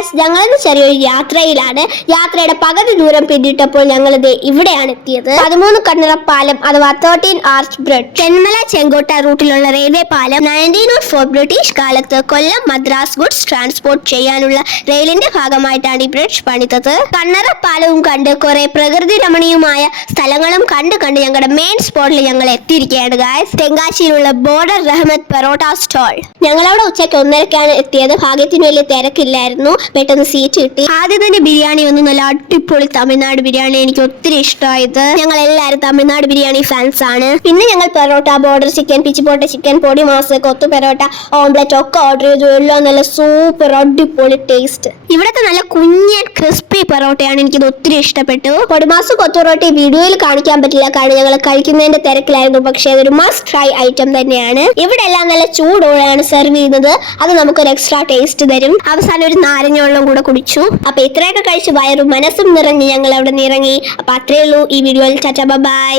Guys, ഞങ്ങളിന്ന് ചെറിയൊരു യാത്രയിലാണ്. യാത്രയുടെ പകുതി ദൂരം പിന്നിട്ടപ്പോൾ ഞങ്ങൾ ഇവിടെയാണ് എത്തിയത്. 13 കണ്ണറ പാലം അഥവാ 13 ആർച്ച് ബ്രിഡ്ജ്. തെന്മല ചെങ്കോട്ട റൂട്ടിലുള്ള റെയിൽവേ പാലം 1904 ബ്രിട്ടീഷ് കാലത്ത് കൊല്ലം മദ്രാസ് ഗുഡ്സ് ട്രാൻസ്പോർട്ട് ചെയ്യാനുള്ള റെയിലിന്റെ ഭാഗമായിട്ടാണ് ഈ ബ്രിഡ്ജ് പണിതത്. കണ്ണറ പാലവും കണ്ട് കുറെ പ്രകൃതി രമണീയമായ സ്ഥലങ്ങളും കണ്ട് ഞങ്ങളുടെ മെയിൻ സ്പോട്ടിൽ ഞങ്ങൾ എത്തിയിരിക്കുകയാണ് ഗായ്സ്. തെങ്കാശിയിലുള്ള ബോർഡർ റഹ്മത്ത് പെറോട്ട സ്റ്റോൾ. ഞങ്ങളവിടെ ഉച്ചയ്ക്ക് 1:30ക്കാണ് എത്തിയത്. ഭാഗ്യത്തിന് വലിയ തിരക്കില്ലായിരുന്നു, പെട്ടെന്ന് സീറ്റ് കിട്ടി. ആദ്യം തന്നെ ബിരിയാണി വന്നു, നല്ല അടിപൊളി തമിഴ്നാട് ബിരിയാണി. എനിക്ക് ഒത്തിരി ഇഷ്ടമായത്. ഞങ്ങൾ എല്ലാവരും തമിഴ്നാട് ബിരിയാണി ഫാൻസ് ആണ്. പിന്നെ ഞങ്ങൾ പെറോട്ട, ബോർഡർ ചിക്കൻ, പിച്ചിപ്പോട്ട ചിക്കൻ, പൊടി മാസ്, കൊത്തു പെറോട്ട, ഓംലെറ്റ് ഒക്കെ ഓർഡർ ചെയ്തു. എല്ലാം നല്ല സൂപ്പർ അടിപൊളി ടേസ്റ്റ്. ഇവിടുത്തെ നല്ല കുഞ്ഞൻ ക്രിസ്പി പെറോട്ടയാണ്, എനിക്കിത് ഒത്തിരി ഇഷ്ടപ്പെട്ടു. പൊടിമാസ് കൊത്തു പൊറോട്ട വീഡിയോയിൽ കാണിക്കാൻ പറ്റില്ല, കാരണം ഞങ്ങൾ കഴിക്കുന്നതിന്റെ തിരക്കിലായിരുന്നു. പക്ഷേ അതൊരു മസ്റ്റ് ട്രൈ ഐറ്റം തന്നെയാണ്. ഇവിടെ എല്ലാം നല്ല ചൂടോടെയാണ് സെർവ് ചെയ്യുന്നത്. അത് നമുക്കൊരു എക്സ്ട്രാ ടേസ്റ്റ് തരും. അവസാനം ഒരു നാരങ്ങ വെള്ളം കൂടെ കുടിച്ചു. അപ്പൊ ഇത്രയൊക്കെ കഴിച്ച് വയറും മനസ്സും നിറഞ്ഞ് ഞങ്ങൾ അവിടെ നിന്ന് ഇറങ്ങി. അപ്പൊ അത്രയേ ഉള്ളൂ ഈ വീഡിയോയിൽ. Tata bye.